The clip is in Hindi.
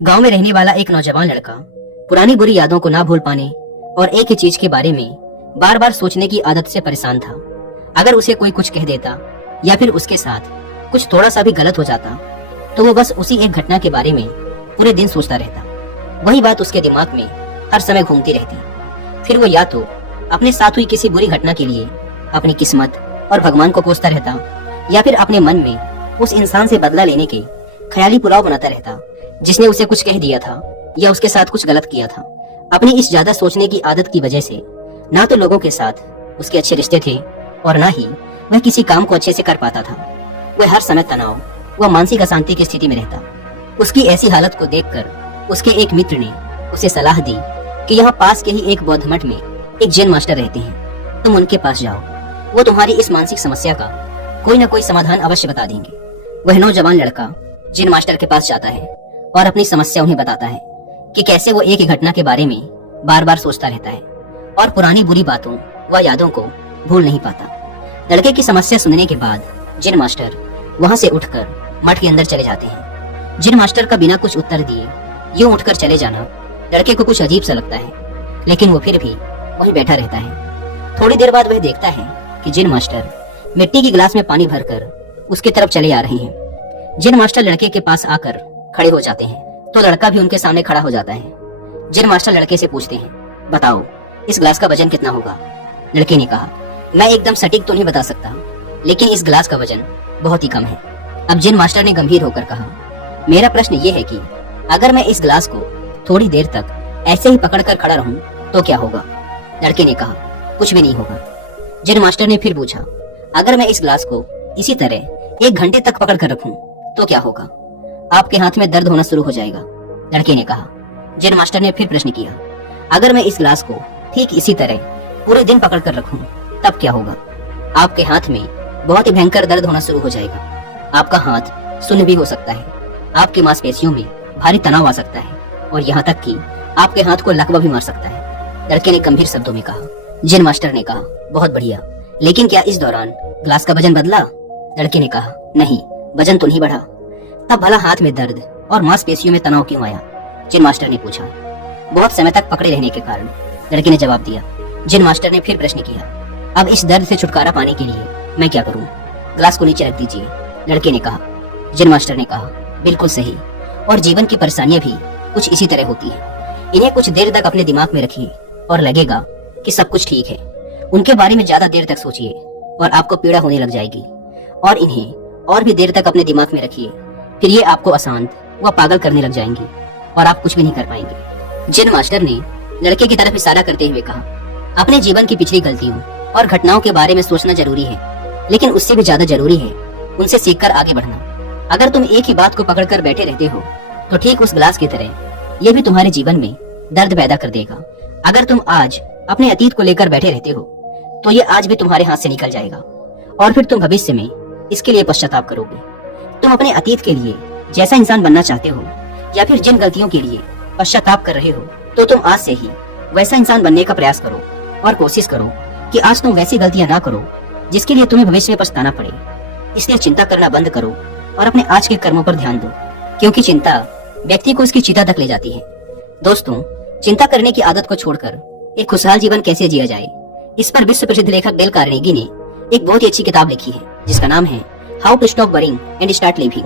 गांव में रहने वाला एक नौजवान लड़का पुरानी बुरी यादों को ना भूल पाने और एक ही चीज के बारे में बार बार सोचने की आदत से परेशान था। अगर उसे कोई कुछ कह देता या फिर उसके साथ कुछ थोड़ा सा भी गलत हो जाता तो वो बस उसी एक घटना के बारे में पूरे दिन सोचता रहता। वही बात उसके दिमाग में हर समय घूमती रहती। फिर वो या तो अपने साथ हुई किसी बुरी घटना के लिए अपनी किस्मत और भगवान को कोसता रहता या फिर अपने मन में उस इंसान से बदला लेने के ख्याली पुलाव बनाता रहता जिसने उसे कुछ कह दिया था या उसके साथ कुछ गलत किया था। अपनी इस ज्यादा सोचने की आदत की वजह से ना तो लोगों के साथ उसके अच्छे रिश्ते थे और ना ही वह किसी काम को अच्छे से कर पाता था। वह हर समय तनाव व मानसिक अशांति की स्थिति में रहता। उसकी ऐसी हालत को देखकर उसके एक मित्र ने उसे सलाह दी कि यहाँ पास के ही एक बौद्ध मठ में एक जैन मास्टर रहते हैं, तुम उनके पास जाओ, वो तुम्हारी इस मानसिक समस्या का कोई न कोई समाधान अवश्य बता देंगे। वह नौजवान लड़का जैन मास्टर के पास जाता है और अपनी समस्या उन्हें बताता है कि कैसे वो एक ही घटना के बारे में बार बार सोचता रहता है और पुरानी बुरी बातों व यादों को भूल नहीं पाता। लड़के की समस्या सुनने के बाद जैन मास्टर वहां से उठकर मठ के अंदर चले जाते हैं। जैन मास्टर का बिना कुछ उत्तर दिए यूं उठकर चले जाना लड़के को कुछ अजीब सा लगता है, लेकिन वो फिर भी वहीं बैठा रहता है। थोड़ी देर बाद वह देखता है कि जैन मास्टर मिट्टी की गिलास में पानी भरकर उसके तरफ चले आ रहे हैं। जैन मास्टर लड़के के पास आकर खड़े हो जाते हैं तो लड़का भी उनके सामने खड़ा हो जाता है। जैन मास्टर लड़के से पूछते हैं, बताओ इस गिलास का वजन कितना होगा? लड़के ने कहा, मैं एकदम सटीक तो नहीं बता सकता, लेकिन इस गिलास का वजन बहुत ही कम है। अब जैन मास्टर ने गंभीर होकर कहा, मेरा प्रश्न ये है कि अगर मैं इस गिलास को थोड़ी देर तक ऐसे ही पकड़कर खड़ा रहूं तो क्या होगा? लड़के ने कहा, कुछ भी नहीं होगा। जैन मास्टर ने फिर पूछा, अगर मैं इस गिलास को इसी तरह 1 घंटे तक पकड़ कर रखूं तो क्या होगा? आपके हाथ में दर्द होना शुरू हो जाएगा। लड़के ने कहा। जैन मास्टर ने फिर प्रश्न किया, अगर मैं इस गिलास को ठीक इसी तरह पूरे दिन पकड़ कर रखूं तब क्या होगा? आपके हाथ में बहुत ही भयंकर दर्द होना शुरू हो जाएगा। आपका हाथ सुन्न भी हो सकता है, आपकी मांसपेशियों में भारी तनाव आ सकता है और यहाँ तक कि आपके हाथ को लकवा भी मार सकता है। लड़के ने गंभीर शब्दों में कहा। जैन मास्टर ने कहा, बहुत बढ़िया, लेकिन क्या इस दौरान गिलास का वजन बदला? लड़के ने कहा, नहीं, वजन तो नहीं बढ़ा। तब भला हाथ में दर्द और मांसपेशियों में तनाव क्यों आया? जैन मास्टर ने पूछा। बहुत समय तक पकड़े रहने के कारण, लड़के ने जवाब दिया। जैन मास्टर ने फिर प्रश्न किया, अब इस दर्द से छुटकारा पाने के लिए मैं क्या करूं? गिलास को नीचे रख दीजिए। लड़के ने कहा। जैन मास्टर ने कहा, बिल्कुल सही, और जीवन की परेशानियां भी कुछ इसी तरह होती हैं। इन्हें कुछ देर तक अपने दिमाग में रखिए और लगेगा कि सब कुछ ठीक है। उनके बारे में ज्यादा देर तक सोचिए और आपको पीड़ा होने लग जाएगी, और इन्हें और भी देर तक अपने दिमाग में रखिए, फिर ये आपको अशांत व पागल करने लग जाएंगी और आप कुछ भी नहीं कर पाएंगे। जैन मास्टर ने लड़के की तरफ इशारा करते हुए कहा, अपने जीवन की पिछली गलतियों और घटनाओं के बारे में सोचना जरूरी है, लेकिन उससे भी ज्यादा जरूरी है उनसे सीखकर आगे बढ़ना। अगर तुम एक ही बात को पकड़कर बैठे रहते हो तो ठीक उस गिलास की तरह ये भी तुम्हारे जीवन में दर्द पैदा कर देगा। अगर तुम आज अपने अतीत को लेकर बैठे रहते हो तो ये आज भी तुम्हारे हाथ से निकल जाएगा और फिर तुम भविष्य में इसके लिए पश्चाताप करोगे। तुम अपने अतीत के लिए जैसा इंसान बनना चाहते हो या फिर जिन गलतियों के लिए पश्चाताप कर रहे हो तो तुम आज से ही वैसा इंसान बनने का प्रयास करो और कोशिश करो कि आज तुम वैसी गलतियां ना करो जिसके लिए तुम्हें भविष्य में पछताना पड़े। इसलिए चिंता करना बंद करो और अपने आज के कर्मों पर ध्यान दो, क्योंकि चिंता व्यक्ति को उसकी चिता तक ले जाती है। दोस्तों, चिंता करने की आदत को छोड़कर एक खुशहाल जीवन कैसे जिया जाए, इस पर विश्व प्रसिद्ध लेखक डेल कार्नेगी ने एक बहुत ही अच्छी किताब लिखी है जिसका नाम है how to stop worrying and start living.